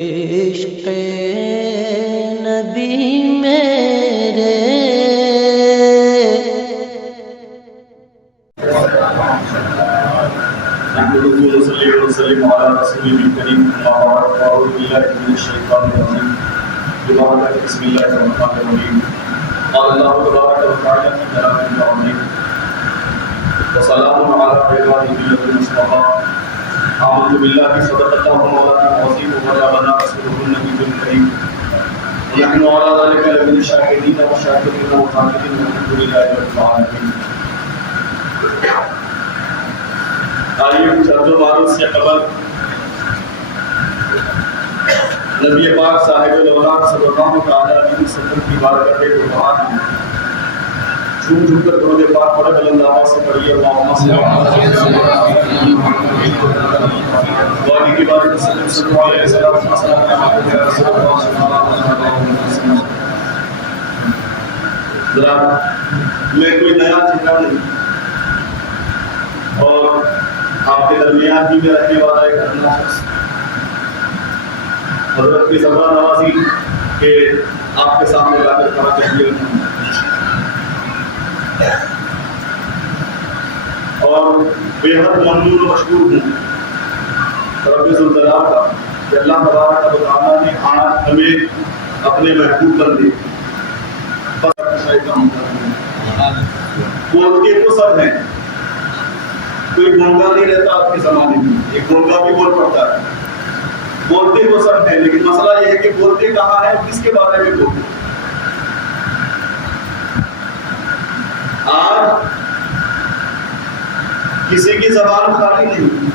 عشق نبی میرے نحمده ونصلي ونسلم على رسوله الكريم اما بعد فاعوذ بالله من الشيطان الرجيم بسم الله الرحمن الرحيم قال الله تبارك وتعالى في كلامه العظيم وسلام على عباده الذين اصطفى آمنت بالله صدق الله مولانا العظيم وبلغنا رسوله النبي الكريم ونحن على ذلك لمن الشاهدين والشاكرين والذاكرين والحمد لله رب العالمين. آئیے چند ماروں سے قبل نبی پاک صاحب الاولاد صلی اللہ علیہ وسلم کی بارگاہ قربان میں جھوم جھوم کر درود پاک پڑھ بلند آواز سے پڑھیے اللہم صل علی وآلہ کی بارگاہ صلی اللہ علیہ وسلم. ذرا میں کوئی نیا چہرہ نہیں اور آپ کے درمیان ہی میں رہنے والا ایک اپنا شخص حضرت کی زبان نوازی کہ آپ کے سامنے لا کر کھڑا کر دیا اور بے حد ممنون و مشکور ہوں رب ذوالجلال کا کہ اللہ تبارک و تعالیٰ نے آج ہمیں اپنے محبوب بندے بولتے تو سب ہیں، کوئی گونگا نہیں رہتا آپ کے زمانے میں، ایک گونگا بھی بول پڑتا ہے. بولتے وہ سب ہیں لیکن مسئلہ یہ ہے کہ بولتے کہاں ہے، کس کے بارے میں بولتے. آج کسی کی زبان خالی نہیں،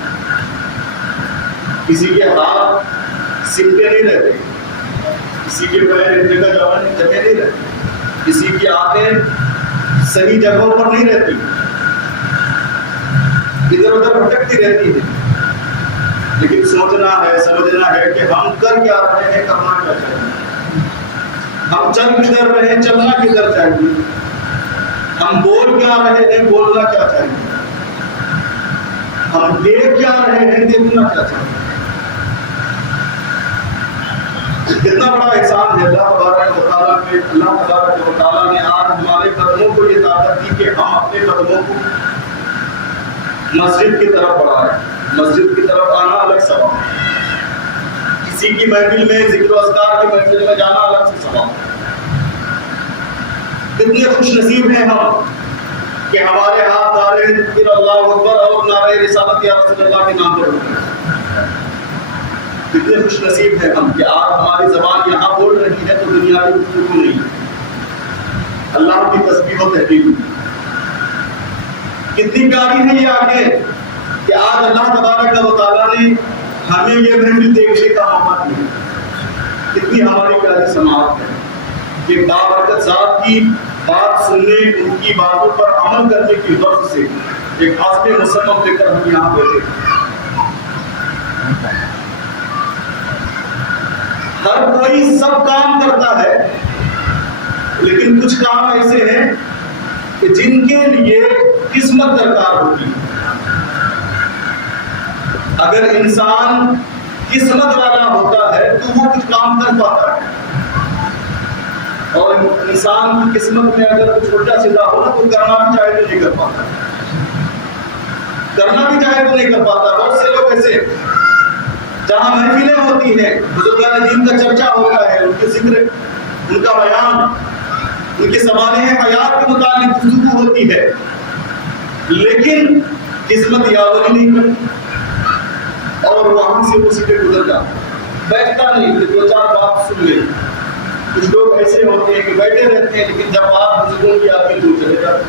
کسی کے ہاتھ سمٹے نہیں رہتے، کسی کے پیر جگہ نہیں رہتے، کسی کی آنکھیں صحیح جگہوں پر نہیں رہتی، ادھر ادھر بھٹکتی رہتی ہے. لیکن سوچنا ہے، سمجھنا ہے کہ ہم کر کیا رہے ہیں، کرنا کیا چاہیے، ہم چل کدھر رہے ہیں، چلنا کدھر چاہیے، ہم بول کیا رہے ہیں، بولنا کیا چاہیے، ہم دیکھ کیا رہے ہیں، دیکھنا کیا چاہیے. کتنا بڑا احسان ہے اللہ تبارک و تعالیٰ کے. اللہ تبارک و تعالیٰ نے آج ہمارے قدموں کو یہ طاقت دی کہ ہم اپنے قدموں کو مسجد کی طرف بڑھائیں. مسجد کی طرف آنا الگ ثواب، کسی کی محفل میں ذکر و اذکار کی محفل میں جانا الگ سے ثواب. کتنے خوش نصیب ہیں ہم کہ ہمارے ہاتھ نعرے تکبیر اللہ اکبر اور نعرے رسالت یا رسول اللہ کے نام پر اٹھتے ہیں. کتنے خوش نصیب ہیں ہم کہ آج ہماری زبان یہاں بول رہی ہے تو دنیا کی گفتگو نہیں ہے، اللہ کی تسبیح و تحلیل. کتنی پیاری ہے یہ آگے کہ آج اللہ تبارک و تعالیٰ نے ہمیں یہ محفل دیکھنے کا موقع دیا. کتنی ہماری پیاری سماعت ہے کہ بابرکت ذات کی بات سننے، ان کی باتوں پر عمل کرنے کی وجہ سے ایک حاصل مسلم لے کر ہم یہاں بیٹھے. ہر کوئی سب کام کرتا ہے لیکن کچھ کام ایسے ہیں کہ جن کے لیے قسمت درکار ہوتی ہے. اگر انسان قسمت والا ہوتا ہے تو وہ کچھ کام کر پاتا ہے، اور انسان کی قسمت میں اگر کچھ الٹا سیدھا ہو تو کرنا بھی چاہے تو نہیں کر پاتا، کرنا بھی چاہے تو نہیں کر پاتا. بہت سے لوگ ایسے جہاں محفلیں ہوتی ہیں، بزرگان دین کا چرچا ہوتا ہے، ان کے ذکر، ان کا بیان، ان کے سوالے حیات کے متعلق گفتگو ہوتی ہے، لیکن قسمت یاوری نہیں کرتی اور وہاں سے وہ سیدھے گزر جاتا، بیٹھتا نہیں کہ دو چار بات سن لے. کچھ لوگ ایسے ہوتے ہیں کہ بیٹھے رہتے ہیں لیکن جب بات بزرگوں کی آتی ہے تو چلے جاتے،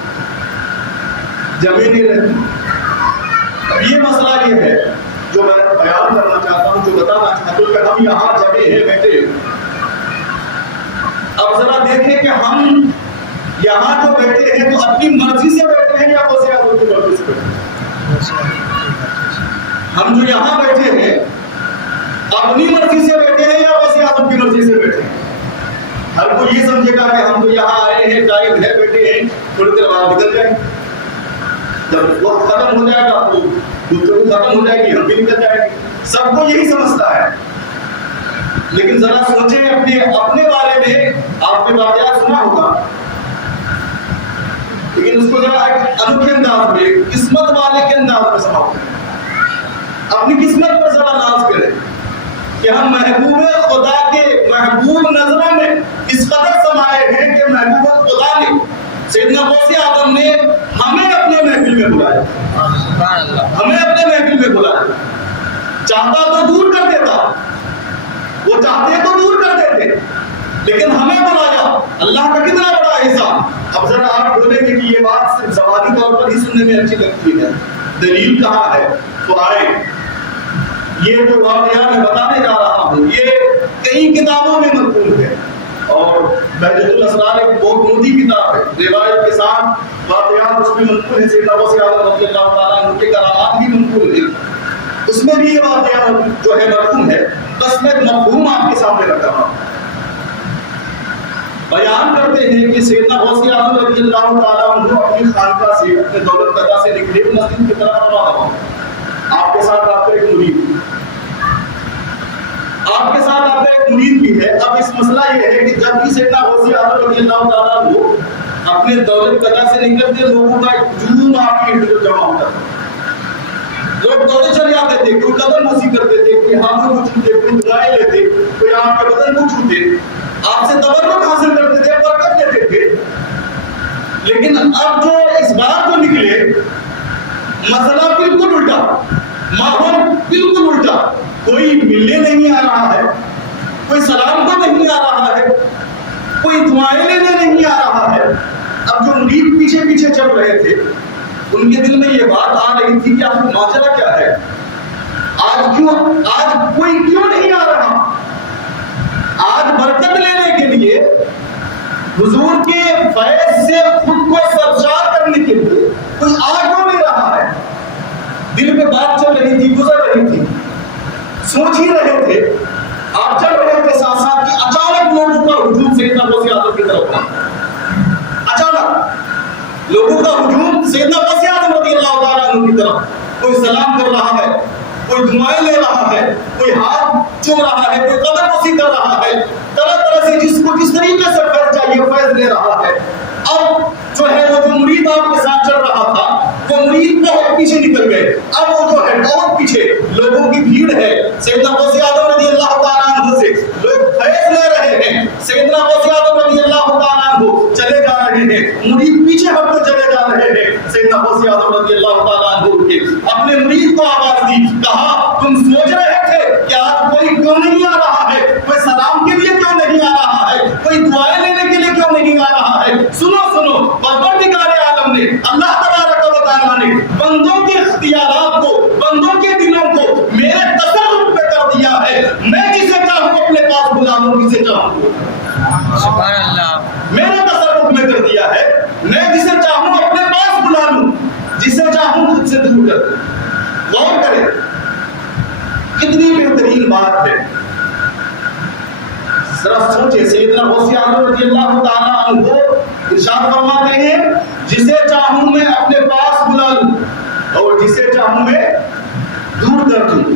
جمے نہیں رہتے. اب یہ مسئلہ یہ ہے جو میں بیان کرنا چاہتا ہوں، جو بتانا چاہتا ہوں کہ ہم یہاں جگہ ہیں بیٹھے. اب ذرا دیکھیں کہ ہم یہاں جو بیٹھے ہیں تو اپنی مرضی سے بیٹھے ہیں یا غوث اعظم کی مرضی سے بیٹھے ہیں. ہم جو یہاں بیٹھے ہیں اپنی مرضی سے بیٹھے ہیں یا غوث اعظم کی مرضی سے بیٹھے ہیں. ہر کوئی یہ سمجھے گا کہ ہم تو یہاں آئے ہیں، ٹائم ہے، بیٹھے ہیں، تھوڑی دیر بعد نکل جائیں. جب وقت ختم ہو جائے گا تو گفتگو ختم ہو جائے گی، ہم بھی نکل جائیں گے. سب کو یہی سمجھتا ہے. لیکن ذرا سوچیں اپنے بارے میں آپ نے واقعات سنا ہوگا، لیکن اس کو ذرا ایک انوکھے انداز میں، قسمت والے کے انداز میں سماؤ کریں، اپنی قسمت پر ذرا ناز کریں کہ ہم محبوب خدا کے محبوب نظروں میں اس قدر سمائے ہیں کہ محبوب خدا نے سیدنا غوث اعظم نے ہمیں اپنے محفل میں بلایا، ہمیں اپنے محفل میں بلایا۔ چاہتا تو دور کر دیتا، وہ چاہتے تو دور کر دیتے، لیکن ہمیں بلایا، اللہ کا کتنا بڑا احسان۔ اب ذرا آپ بولیں گے کہ یہ بات صرف زبانی طور پر ہی سننے میں اچھی لگتی ہے، دلیل کہاں ہے؟ تو آئے، یہ جو واقعہ میں بتانے جا رہا ہوں یہ کئی کتابوں میں منقول ہے، اور بہجت الاسرار ایک بہت موٹی کتاب ہے، روایت کے ساتھ واقعات اس میں منقول ہے، سیدنا غوث اعظم رضی اللہ تعالیٰ عنہ کے کرامات بھی منقول ہیں، اس میں بھی یہ واقعہ جو ہے مرحوم ہے۔ بس میں مفہوم آپ کے سامنے رکھ رہا ہوں۔ بیان کرتے ہیں کہ سیدنا غوث اعظم رضی اللہ تعالیٰ عنہ اپنی خانقاہ سے، اپنے دولت قضا سے نکلے، مسجد کی طرف روانہ ہوا۔ آپ کے ساتھ آپ کا ایک مرید، آپ کے ساتھ آپ کا ایک مرید بھی ہے۔ اب اس مسئلہ یہ ہے کہ جب بھی سیدنا غوث اعظم رضی اللہ تعالیٰ عنہ اپنے دولت قضا سے نکلتے، لوگوں کا ایک ہجوم آپ کی طرف جمع ہوتا تھا، لوگ دوڑے چلے آتے تھے، کوئی قدم بوسی کرتے تھے، کوئی ہاتھوں کو چھوتے، کوئی دعائیں لیتے، کوئی آپ کے بدن کو چھوتے، آپ سے تبرک حاصل کرتے تھے، برکت لیتے تھے۔ لیکن اب جو اس بات کو نکلے، مسئلہ بالکل الٹا، ماحول بالکل الٹا، کوئی ملنے نہیں آ رہا ہے، کوئی سلام کو نہیں آ رہا ہے، کوئی دعائیں لینے نہیں آ رہا ہے۔ اب جو مرید پیچھے پیچھے چل رہے تھے، ان کے دل میں یہ بات آ رہی تھی کہ آپ ماجرا کیا ہے، آج کوئی کیوں نہیں آ رہا، آج برکت لینے کے لیے، حضور کے فیض سے خود کو سرشار کرنے کے لیے کوئی آ کیوں نہیں رہا ہے۔ دل میں بات چل رہی تھی، گزر رہی تھی، سوچ ہی رہے تھے، آپ چل رہے تھے ساتھ ساتھ کہ اچانک لوگوں کا ہجوم سیدنا غوث اعظم کی طرف تھا۔ اچانک لوگوں کا ہجوم سیدنا غوث اعظم رضی اللہ تعالیٰ عنہ کی طرف، کوئی سلام کر رہا ہے، کوئی دعائیں لے رہا ہے، کوئی ہاتھ چوم رہا ہے، کوئی قدم بوسی کر رہا ہے، طرح طرح سے جس کو جس طریقے سے فیض چاہیے فیض لے رہا ہے۔ اب جو ہے وہ جو مرید آپ کے ساتھ چل رہا تھا، وہ مرید بہت پیچھے نکل گئے، اب وہ جو ہے بہت پیچھے، لوگوں کی بھیڑ ہے، سیدنا غوث اعظم رضی اللہ تعالیٰ عنہ سے لوگ فیض لے رہے ہیں، سیدنا غوث اعظم رضی اللہ تعالیٰ عنہ چلے جا رہے ہیں، مرید پیچھے ہٹتے چلے جا رہے ہیں۔ سیدنا غوث اعظم رضی اللہ تعالیٰ عنہ کے اپنے مرید کو آواز دی، کہا تم سوچ رہے تھے کہ آج کوئی کیوں نہیں آ رہا ہے، کوئی سلام کے لیے کیوں نہیں آ رہا ہے، کوئی دعائیں لینے کے لیے کیوں نہیں آ رہا ہے؟ سنو سنو، پروردگار عالم نے، اللہ تبارک و تعالیٰ نے بندوں کے اختیارات کو، بندوں کے دلوں کو میرے تصرف پہ کر دیا ہے، میں جسے چاہوں اپنے پاس بلا لوں، جسے چاہوں سبحان اللہ، میرے تصرف میں کر دیا ہے، میں جسے چاہوں اپنے پاس بلا لوں، جسے چاہوں خود سے دور کر دوں۔ غور کریں، کتنی بہترین بات ہے۔ ذرا سوچے، سیدنا غوث اعظم رضی اللہ تعالیٰ عنہ ارشاد فرماتے ہیں جسے چاہوں میں اپنے پاس بلا لوں اور جسے چاہوں میں دور کر دوں۔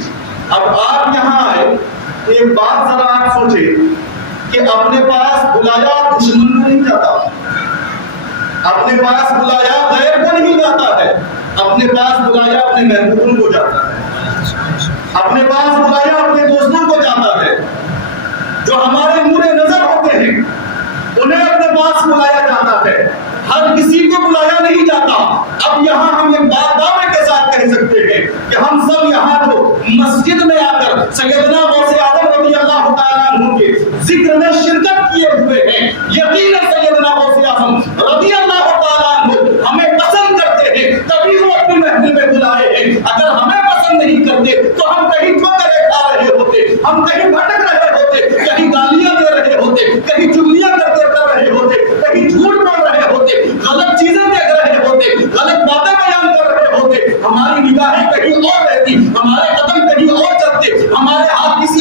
اب آپ یہاں آئے، ایک بات ذرا آپ سوچیں کہ اپنے پاس بلایا دشمن کو نہیں جاتا، اپنے پاس بلایا غیر کو نہیں جاتا ہے، اپنے پاس بلایا اپنے محبوبوں کو جاتا ہے، اپنے پاس بلایا اپنے دوستوں کو جاتا ہے، جو ہمارے نور نظر ہوتے ہیں انہیں اپنے پاس بلایا جاتا ہے، ہر کسی کو بلایا نہیں جاتا۔ اب یہاں ہم ایک بات دعوے کے ساتھ کہہ سکتے ہیں کہ ہم سب یہاں جو مسجد میں آ کر سیدنا غوث اعظم رضی اللہ تعالیٰ عنہ کے ذکر میں شرکت کیے ہوئے ہیں، یقیناً سیدنا غوث اعظم رضی اللہ تعالیٰ عنہ ہمیں پسند کرتے ہیں، تبھی وہ اپنی محفل میں بلائے ہیں۔ اگر ہمیں پسند نہیں کرتے تو ہم کہیں ٹھوکریں کھا رہے ہوتے، ہم کہیں بھٹک رہے ہوتے، کہیں گالیاں دے رہے ہوتے، کہیں چغلیاں کر رہے ہوتے، کہیں جھوٹ بول رہے ہوتے، غلط چیزیں دیکھ رہے ہوتے، غلط باتیں بیان کر رہے ہوتے، ہماری نگاہیں کہیں اور رہتی، ہمارے قدم کہیں اور چلتے، ہمارے ہاتھ کسی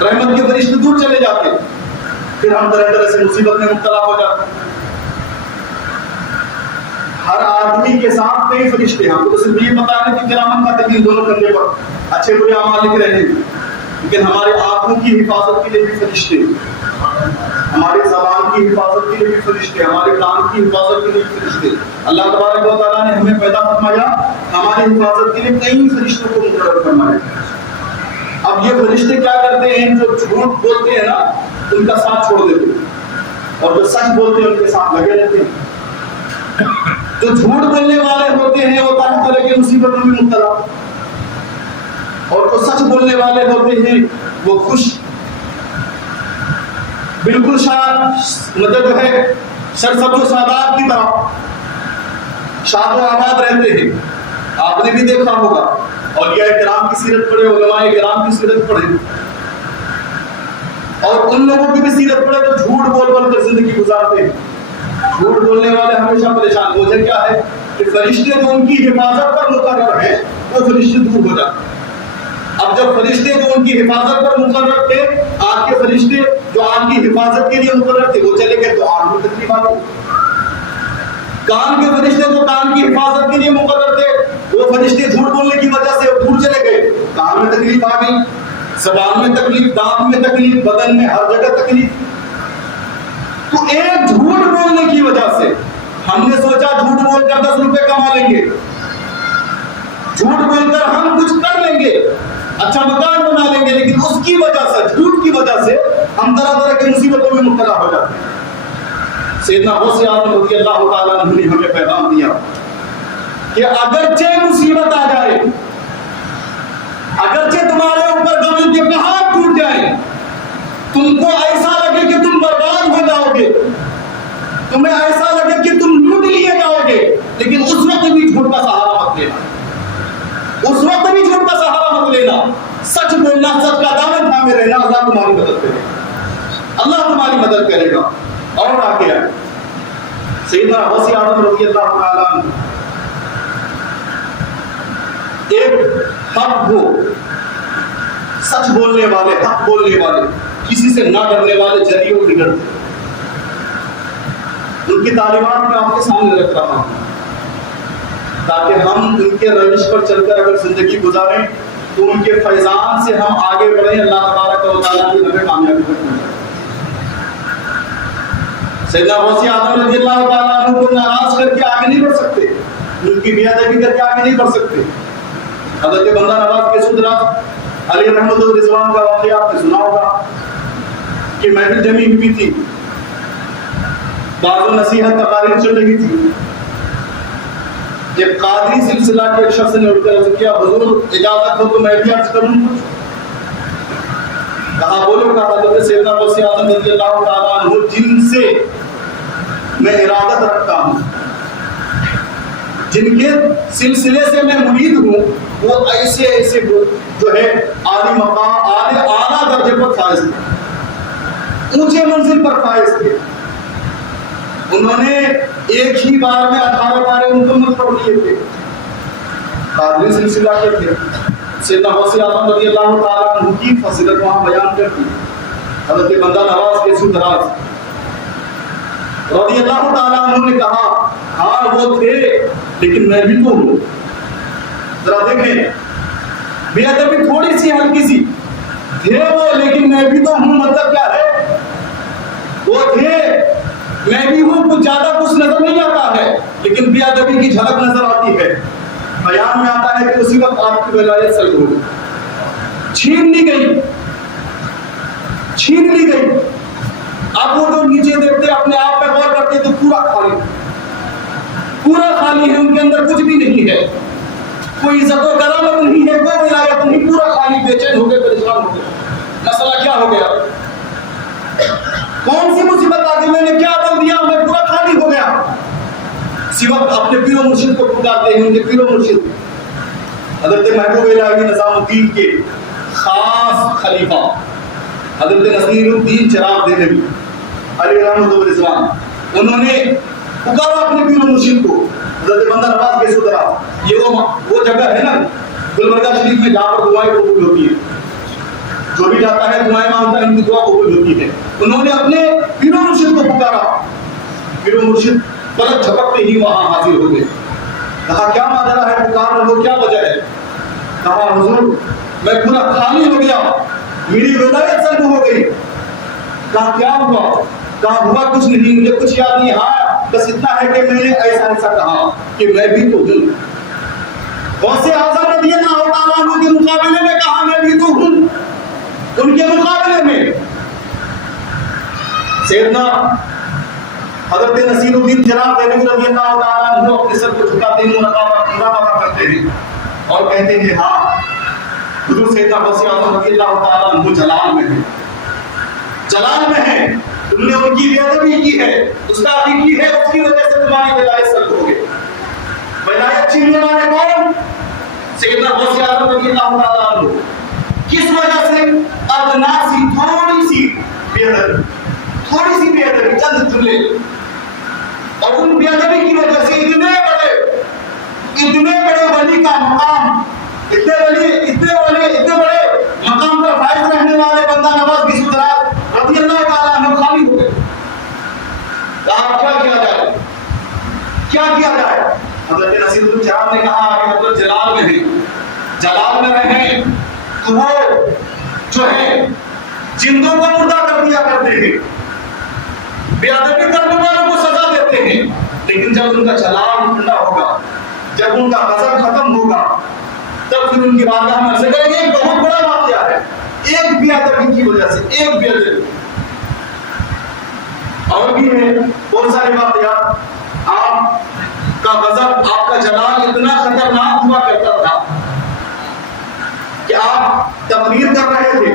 رحمت کے فرشتے دور چلے جاتے، پھر ہم طرح طرح سے مصیبت میں مبتلا ہو جاتے۔ ہر آدمی کے ساتھ کئی فرشتے ہیں، ہم کو صرف یہ پتا ہے کہ کرامن کاتبین دونوں کندھے پر اچھے برے اعمال لکھ رہے ہیں، لیکن ہمارے آنکھوں کی حفاظت کے لیے بھی فرشتے، ہمارے زبان کی حفاظت کے لیے بھی فرشتے، ہمارے کان کی حفاظت کے لیے بھی فرشتے۔ اللہ تبارک و تعالیٰ نے ہمیں پیدا فرمایا، ہماری حفاظت کے لیے کئی فرشتوں کو مقرر فرمایا۔ اب یہ فرشتے کیا کرتے ہیں؟ جو جھوٹ بولتے ہیں نا ان کا ساتھ چھوڑ دیتے ہیں، اور جو سچ بولتے ہیں ان کے ساتھ لگے رہتے ہیں۔ جو جھوٹ بولنے والے ہوتے ہیں وہ طرح طرح کی مصیبتوں میں مبتلا، اور جو سچ بولنے والے ہوتے ہیں وہ خوش، بالکل مطلب جو ہے سرسبز و شاداب کی طرح شاد و آباد رہتے ہیں۔ آپ نے بھی دیکھا ہوگا، اولیاء کرام کی سیرت پڑھے، علماء کرام کی سیرت پڑھے، اور ان لوگوں کی بھی سیرت پڑھے تو جھوٹ بول بول کر زندگی گزارتے ہیں۔ جھوٹ بولنے والے ہمیشہ پریشان۔ وجہ کیا ہے؟ کہ فرشتے جو ان کی حفاظت پر مقرر ہیں وہ فرشتے دور ہو جاتے ہیں۔ اب جب فرشتے جو ان کی حفاظت پر مقرر تھے، آنکھ کے فرشتے جو آنکھ کی حفاظت کے لیے مقرر تھے وہ چلے گئے تو آنکھ میں تکلیف آ گئی۔ کان کے فرشتے جو کان کی حفاظت کے لیے مقرر تھے وہ فرشتے جھوٹ بولنے کی وجہ سے دور چلے گئے، کان میں تکلیف آ گئی، زبان میں تکلیف، دانت میں تکلیف، بدن میں ہر جگہ تکلیف۔ تو ایک جھوٹ بولنے کی وجہ سے ہم نے سوچا جھوٹ بول کر 10 روپے کما لیں گے، جھوٹ بول کر ہم کچھ کر لیں گے، اچھا مکان بنا لیں گے، لیکن اس کی وجہ سے، جھوٹ کی وجہ سے ہم طرح طرح کی مصیبتوں میں مبتلا ہو جاتے ہیں۔ سیدنا غوث اعظم رضی اللہ تعالیٰ عنہ نے ہمیں پیغام دیا کہ اگرچہ مصیبت آ جائے، اگرچہ تمہارے اوپر غم کے پہاڑ ٹوٹ جائیں، تم کو ایسا لگے کہ تم برباد ہو جاؤ گے، تمہیں ایسا لگے کہ تم لوٹ لیے جاؤ گے، لیکن اس وقت بھی جھوٹ کا سہارا مت لینا، اس وقت بھی جھوٹ کا سہارا مت لینا، سچ بولنا، سچ کا دامن تھامے رہنا، اللہ تمہاری مدد کرے گا، اللہ تمہاری مدد کرے گا۔ اور آگے آئے سیدنا غوث اعظم رضی اللہ تعالیٰ عنہ ایک حق ہو، سچ بولنے والے، حق بولنے والے، کسی سے نہ ڈرنے والے جریوں کی ڈرتے، ان کی تعلیمات میں آپ کے سامنے رکھ رہا ہوں تاکہ ہم ان کے روش پر چل کر اگر زندگی گزاریں تو ان کے فیضان سے ہم آگے بڑھیں، اللہ تبارک و تعالیٰ کی ہمیں کامیابی تک پہنچائیں۔ سیدنا غوث اعظم رضی اللہ تعالیٰ عنہ کو ناراض کر کے آگے نہیں بڑھ سکتے، ان کی بے ادبی کر کے آگے نہیں بڑھ سکتے۔ حضرت بندہ نواز کے سدرات علی رحمت و رضوان کا واقعہ آپ نے سنا ہوگا کہ محفل جمی ہوئی تھی، بعض نصیحت تقاریر چل رہی تھی، ایک قادری سلسلہ کے ایک شخص نے اٹھ کر کیا، حضور اجازت ہو تو میں بھی عرض کروں کچھ؟ کہا بولو۔ کہا حضرت سیدنا غوث اعظم رضی اللہ تعالیٰ عنہ جن سے میں ارادت رکھتا ہوں، جن کے سلسلے سے میں مرید ہوں، وہ ایسے ایسے جو ہے عالی مقام، اعلیٰ درجے پر فائز تھے، اونچے منزل پر فائز تھے۔ انہوں نے ایک ہی بار میں 18 پارے مکمل پڑھ لیے تھے، قادری سلسلہ کے تھے۔ سیدنا غوث اعظم رضی اللہ تعالیٰ عنہ کی فضیلت وہاں بیان کرتی، حضرت بندہ نواز کے سدراز رضی اللہ تعالیٰ عنہ نے کہا ہاں وہ تھے لیکن میں بھی تو ہوں۔ ذرا دیکھیں، بے ادبی تھوڑی سی ہلکی سی تھے وہ، لیکن میں بھی تو ہوں، مطلب کیا ہے؟ وہ تھے، میں بھی ہوں، کچھ زیادہ کچھ نظر نہیں آتا ہے لیکن بے ادبی کی جھلک نظر آتی ہے۔ بیان میں آتا ہے کہ اسی وقت آپ کی ولایت سلب ہو گئی، چھین لی گئی، چھین لی گئی۔ اب وہ جو نیچے دیکھتے اپنے آپ پہ غور کرتے تو پورا خالی، پورا خالی ہے، ان کے اندر کچھ بھی نہیں ہے، کوئی عزت و کرامت نہیں ہے، کوئی ولایت نہیں، پورا خالی، بے چین ہو گئے، پریشان ہو گئے۔ مسئلہ کیا ہو گیا؟ کون سی مصیبت آ گئی؟ میں نے کیا بول دیا؟ میں پورا خالی ہو گیا۔ اسی وقت اپنے پیر و مرشد کو پکارتے ہیں، ان کے پیر و مرشد حضرت محبوب الہی نظام الدین کے خاص خلیفہ حضرت نصیر الدین چراغ دہلوی علی رحمۃ و رضوان، انہوں نے پکارا اپنے پیر و مرشد کو، حضرت بندہ نواز کے سدرا، یہ وہ جگہ ہے نا گلبرگہ شریف میں جہاں پر دعائیں قبول ہوتی ہیں، جو بھی جاتا ہے دعائیں مانگتا ہے ان کی دعا قبول ہوتی ہے. انہوں نے اپنے پیر و مرشد کو پکارا. پیر و مرشد پلک جھپکتے ہی وہاں حاضر ہو گئے. کہا کیا ماجرا ہے, پکار رہے ہو, کیا وجہ ہے؟ کہا حضور میں پورا خالی ہو گیا, میری ولایت سلب ہو گئی. کہا کیا ہوا؟ کہا ہوا کچھ نہیں, مجھے کچھ یاد نہیں. ہاں بس اتنا ہے کہ میں نے ایسا ایسا کہا کہ میں بھی تو ہوں. غوث اعظم رضی اللہ تعالیٰ عنہ کے مقابلے میں کہا میں بھی تو ہوں. ان کے مقابلے میں سیدنا حضرت نصیر الدین جناب دہلوی رضی اللہ تعالیٰ عنہ اپنے سر کو جھکاتے ہیں, مراقبہ کرتے ہیں اور کہتے ہیں ہاں حضور سیدنا غوث اعظم رضی اللہ تعالیٰ عنہ جلال میں ہیں, جلال میں ہیں. تم نے ان کی بے ادبی کی ہے, گستاخی کی ہے, اس کی وجہ سے تمہاری ولایت سلب ہو گئی. ولایت چھیننے والے کون؟ سیدنا غوث اعظم رضی اللہ تعالیٰ عنہ. کس وجہ سے؟ ادنا سی تھوڑی سی بے ادبی, تھوڑی سی بے ادبی, چند جملے, اور ان بے ادبی کی وجہ سے اتنے بڑے ولی کا مقام, اتنے بڑے مقام پر فائز رہنے والے بندہ نواز کی سدرات رضی اللہ تعالیٰ عنہ خالی ہو گئے. آپ کیا کیا جائے, کیا کیا جائے؟ حضرت نصیر الدین جناب نے کہا کہ مطلب جلال میں ہیں, جلال میں رہیں تو وہ جو ہے جندوں کو مردہ کر دیا کرتے ہیں, بے ادبی کرنے والوں کو سزا دیتے ہیں, لیکن جب ان کا جلال ٹھنڈا ہوگا, جب ان کا غضب ختم ہوگا, تب پھر ان کی بارگاہ میں عرض کریں گے. ایک بہت بڑا واقعہ ہے, ایک بے ادبی کی وجہ سے, ایک بے ادبی. اور بھی ہے بہت سارے واقعات. آپ کا غضب, آپ کا جلال اتنا خطرناک ہوا کرتا تھا کہ آپ تقریر کر رہے تھے,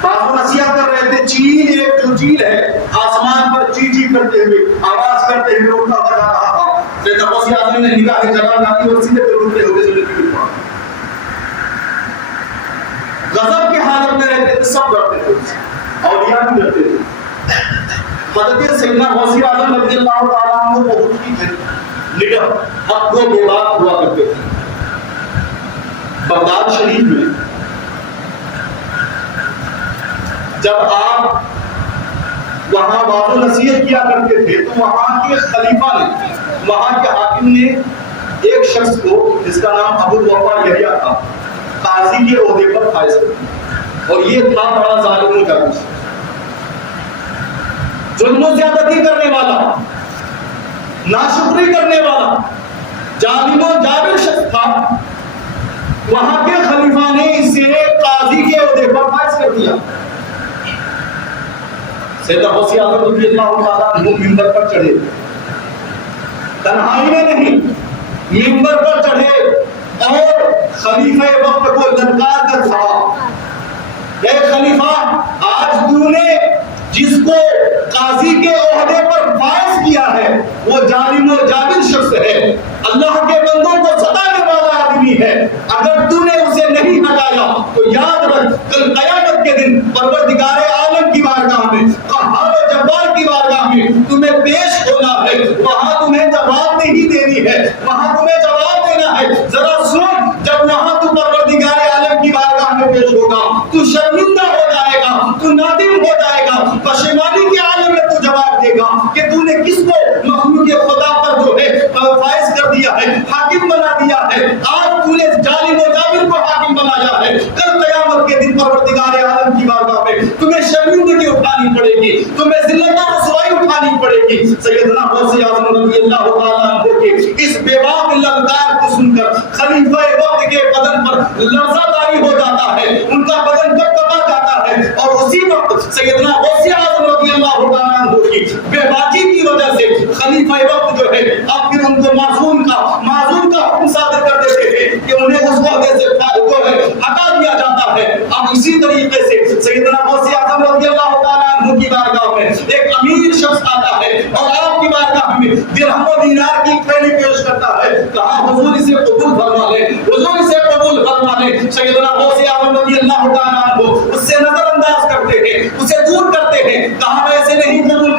بات و نصیحت کر رہے تھے, چیل, ایک جو چیل ہے آسمان پر چی چی کرتے ہوئے, آواز کرتے ہوئے اڑتا ہوا جا رہا تھا. سیدنا غوث اعظم نے نگاہ جلال ڈالی اور سیدھے پہ اٹھتے ہوئے سجدے پہ گر پڑا. غضب کی حالت میں رہتے تھے, سب ڈرتے تھے, اولیاء بھی ڈرتے تھے. حضرت سیدنا غوث اعظم رضی اللہ تعالیٰ عنہ بہت ہی نڈر, حق کو بے بات ہوا کرتے تھے. بغداد شریف میں جب آپ وہاں واضح نصیحت کیا کرتے تھے تو وہاں کے خلیفہ نے, وہاں کے حاکم نے ایک شخص کو جس کا نام ابو الوفا یحییٰ تھا, قاضی کے عہدے پر فائز کر دیا. اور یہ تھا بڑا ظالم و جابر, ظلم و زیادتی کرنے والا, ناشکری کرنے والا, ظالم و جابر شخص تھا. وہاں کے خلیفہ نے اسے قاضی کے عہدے پر فائز کر دیا. سیدنا غوث اعظم رضی اللہ تعالیٰ عنہ منبر پر چڑھے, تنہائی میں نہیں, منبر پر چڑھے اور خلیفہ وقت کو للکار کر کہا, اے خلیفہ, آج تو نے جس کو قاضی کے عہدے پر فائز کیا ہے وہ ظالم و جابر شخص ہے, اللہ کے بندوں کو ستانے والا آدمی ہے. اگر تو نے اسے نہیں ہٹایا تو یاد رکھ کل قیامت کے دن پروردگار عالم کی بارگاہ میں, قہار و جبار کی بارگاہ میں تمہیں پیش ہونا ہے. وہاں تمہیں جواب نہیں دینی ہے, وہاں تمہیں جواب دینا ہے. ذرا سن, جب وہاں تو پروردگار عالم کی بارگاہ میں پیش ہوگا تو شرمندہ ہو جائے گا, تو نادم ہو جائے گا, پشیمانی کے عالم میں تو جواب دے گا کہ تو نے کس کو مخلوق خدا پر جو ہے فائز کر دیا ہے, حاکم بنا دیا ہے. آج تو نے ظالم و جابر کو حاکم بنایا ہے. کل قیامت کے دن پروردگار عالم کی بارگاہ میں تمہیں شرمندگی اٹھانی پڑے گی, تمہیں ذلت و رسوائی اٹھانی پڑے گی. سیدنا غوث اعظم رضی اللہ تعالیٰ عنہ کے اس بے باک للکار کو سن کر خلیفہ وقت کے بدن پر لرزہ طاری ہو جاتا ہے, ان کا بدن کپکپا جاتا ہے. اور اسی وقت سیدنا غوث اعظم رضی اللہ تعالیٰ عنہ کی بے باکی کی وجہ سے خلیفہ وقت جو ہے اب پھر ان کو معزول کا حکم صادر کر دیتے ہیں کہ انہیں اس عہدے سے ہٹا دیا جاتا ہے. اب اسی طریقے سے سیدنا غوث اعظم رضی اللہ تعالیٰ عنہ کی بارگاہ میں ایک امیر شخص آتا ہے اور آپ کی بارگاہ میں درہم و دینار کی تھیلی پیش کرتا ہے. کہا حضور اسے قبول فرما لیں, حضور اسے قبول فرما لیں. سیدنا غوث اعظم رضی اللہ تعالیٰ عنہ اس سے نظر انداز کرتے ہیں, اسے دور کرتے ہیں. کہا میں اسے نہیں قبول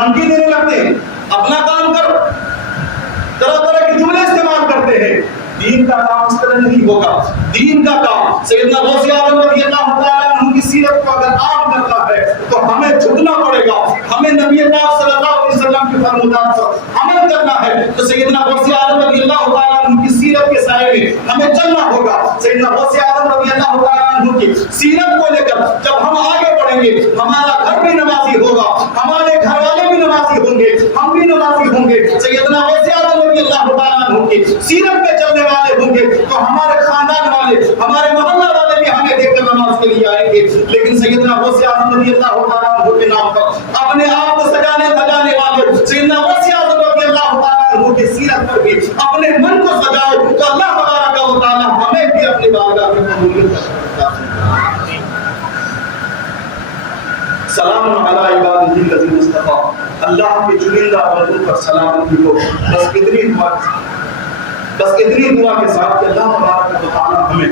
دھمکی دینے لگتے ہیں اپنا کام کرو، طرح طرح کے جملے استعمال کرتے ہیں. دین کا کام اس طرح نہیں ہوگا. دین کا کام سیدنا غوث اعظم رضی اللہ تعالیٰ عنہ کی سیرت کو اگر عام کرنا ہے تو ہمیں جھکنا پڑے گا. ہمیں نبی پاک صلی اللہ علیہ وسلم کے فرمودات پر عمل کرنا ہے تو سیدنا غوث اعظم رضی اللہ تعالیٰ عنہ کی سیرت کے سائے میں ہمیں چلنا ہوگا. سیدنا غوث اعظم رضی اللہ تعالیٰ عنہ کی سیرت کو لے کر جب ہم آگے بڑھیں گے ہمارا گھر بھی نمازی ہوگا، ہمارے گھر والے بھی نمازی ہوں گے، ہم بھی نمازی ہوں گے. سیدنا غوث اعظم رضی اللہ تعالیٰ عنہ کی سیرت پہ چلنے والے ہوں گے تو ہمارے خاندان والے، ہمارے محلہ والے بھی ہمیں دیکھ کر نماز کے لیے آئیں گے. لیکن سیدنا غوث اعظم رضی اللہ تعالیٰ عنہ کے نام پر اپنے آپ کو سجانے والے سیدنا غوث اعظم رضی اللہ تعالیٰ عنہ کی سیرت پر بھی اپنے من کو سجاؤ تو اللہ تبارک و تعالیٰ ہمیں بھی اپنی بارگاہ میں قبولیت عطا فرمائے. سلام علی عبادہ الذین اصطفیٰ. اللہ کے چنندہ بندوں پر سلامتی ہو. بس اتنی دعا کے ساتھ کہ اللہ تبارک و تعالیٰ ہمیں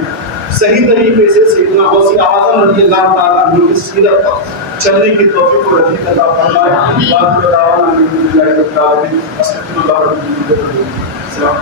صحیح طریقے سے سیدنا غوث اعظم رضی اللہ تعالیٰ عنہ کی سیرت پر چلنے کی توفیق و رفیق عطا فرمائے. وآخر دعوانا الحمد للہ رب العالمین. استغفر اللہ رب العالمین. السلام